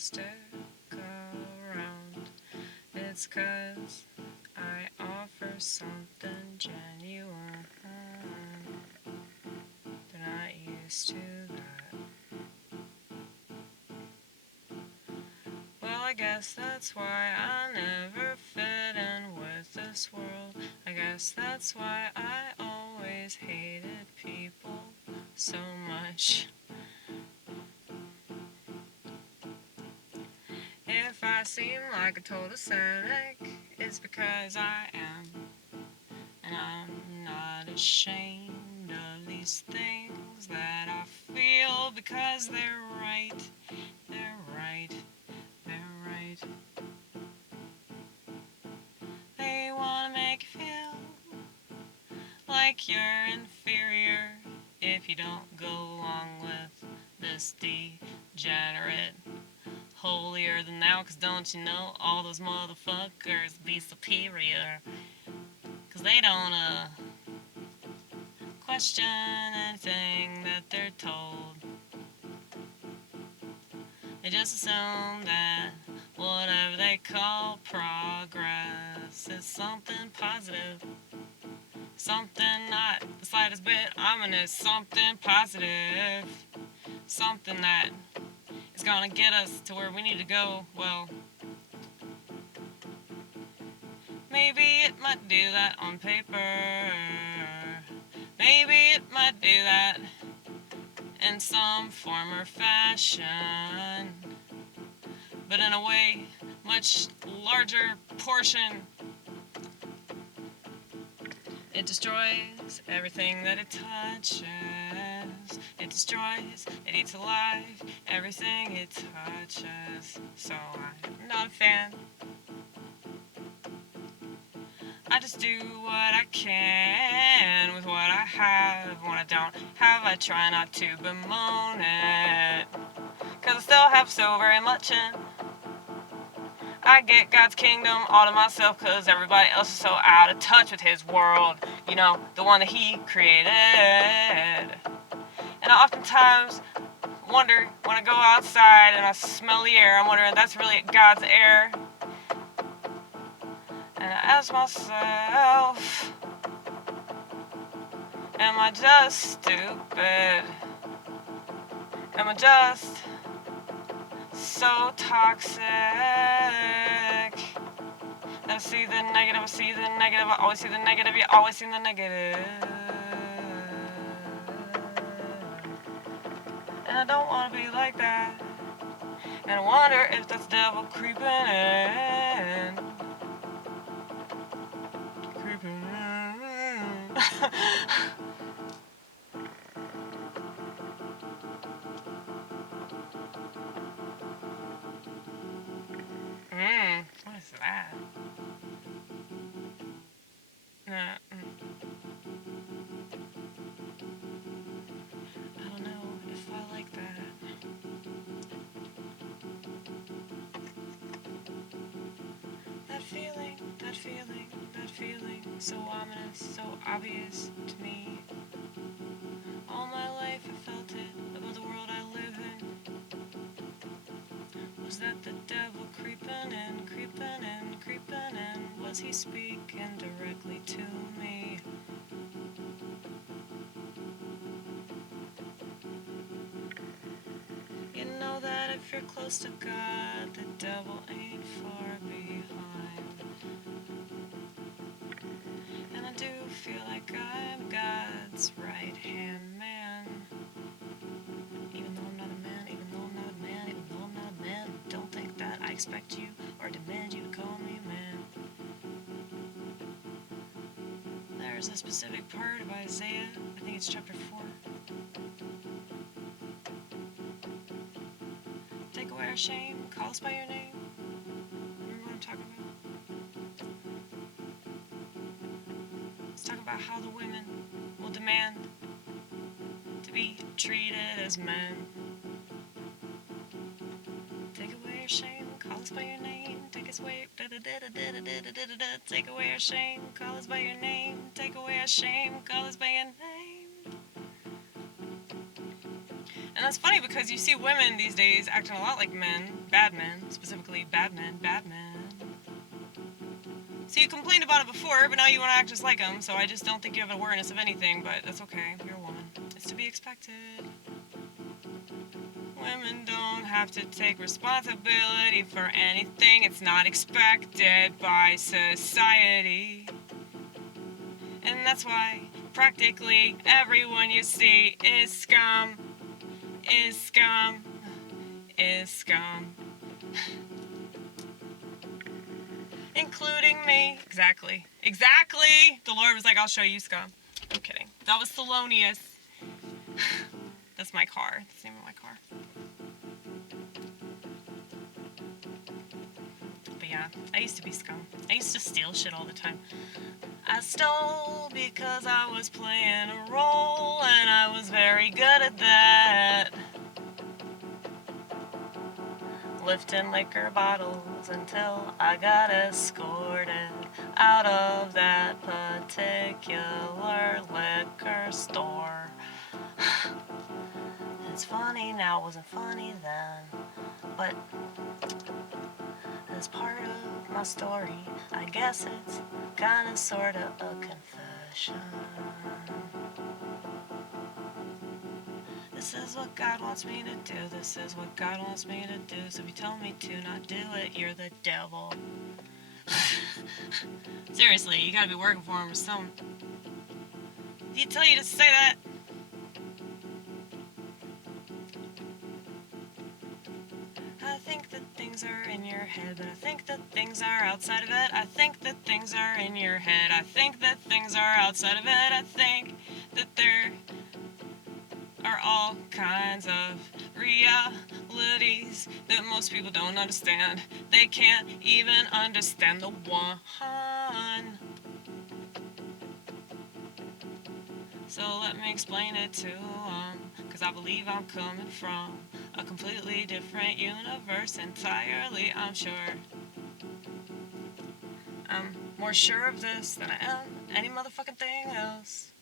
stick around. It's 'cause I offer something genuine. They're not used to that. Well, I guess that's why I never fit in with this world. I guess that's why I always hated people so much. If I seem like a total cynic, it's because I am. And I'm not ashamed of these things that I feel because they're right. They're right. They're right. They want to make you feel like you're inferior if you don't go along with this degenerate holier than thou, 'cause don't you know all those motherfuckers be superior, 'cause they don't question anything that they're told. They just assume that whatever they call progress is something positive, something not the slightest bit ominous, something positive, something that is gonna get us to where we need to go. Well, maybe it might do that on paper. Maybe it might do that in some form or fashion. But in a way, much larger portion, it destroys everything that it touches. It destroys, it eats alive everything it touches. So I'm not a fan. I just do what I can with what I have. When I don't have, I try not to bemoan it, 'cause I still have so very much in. I get God's kingdom all to myself, 'cause everybody else is so out of touch with his world. You know, the one that he created. And I oftentimes wonder when I go outside and I smell the air, I'm wondering if that's really God's air. And I ask myself, am I just stupid? Am I just so toxic that I see the negative, I always see the negative, you always see the negative. And I don't want to be like that. And I wonder if that's the devil creeping in. Creeping in. What is that? I don't know if I like that. That feeling, so ominous, so obvious to me. All my life I felt it about the world I live in. Was that the devil creeping in, creeping in, creeping in? Was he speaking directly to me? You know that if you're close to God, the devil ain't far behind. And I do feel like I'm God's right-hand man. Even though I'm not a man, even though I'm not a man, even though I'm not a man, don't think that I expect you or demand you to call me man. There's a specific part of Isaiah, I think it's chapter 4. Take away our shame, call us by your name. Remember what I'm talking about? Let's talk about how the women will demand to be treated as men. Take away our shame, call us by your name. Take us away, take away our shame, call us by your name. Take away our shame, call us by your name. And that's funny because you see women these days acting a lot like men, specifically bad men. So you complained about it before, but now you want to act just like them, so I just don't think you have awareness of anything, but that's okay, you're a woman. It's to be expected. Women don't have to take responsibility for anything. It's not expected by society. And that's why practically everyone you see is scum. Is scum. Is scum. Including me. Exactly. Exactly! The Lord was like, I'll show you scum. I'm kidding. That was Thelonious. That's my car. That's the name of my car. But yeah, I used to be scum. I used to steal shit all the time. I stole because I was playing a role, and I was very good at that. Lifting liquor bottles until I got escorted out of that particular liquor store. It's funny now, wasn't funny then, but as part of my story, I guess it's kinda sorta a confession. This is what God wants me to do, this is what God wants me to do, so if you tell me to not do it, you're the devil. Seriously, you gotta be working for him or something. Did he tell you to say that? I think that things are in your head, but I think that things are outside of it. I think that things are in your head. I think that things are outside of it. I think that there are all kinds of realities that most people don't understand. They can't even understand the one. So let me explain it to them, 'cause I believe I'm coming from a completely different universe entirely, I'm sure. I'm more sure of this than I am any motherfucking thing else.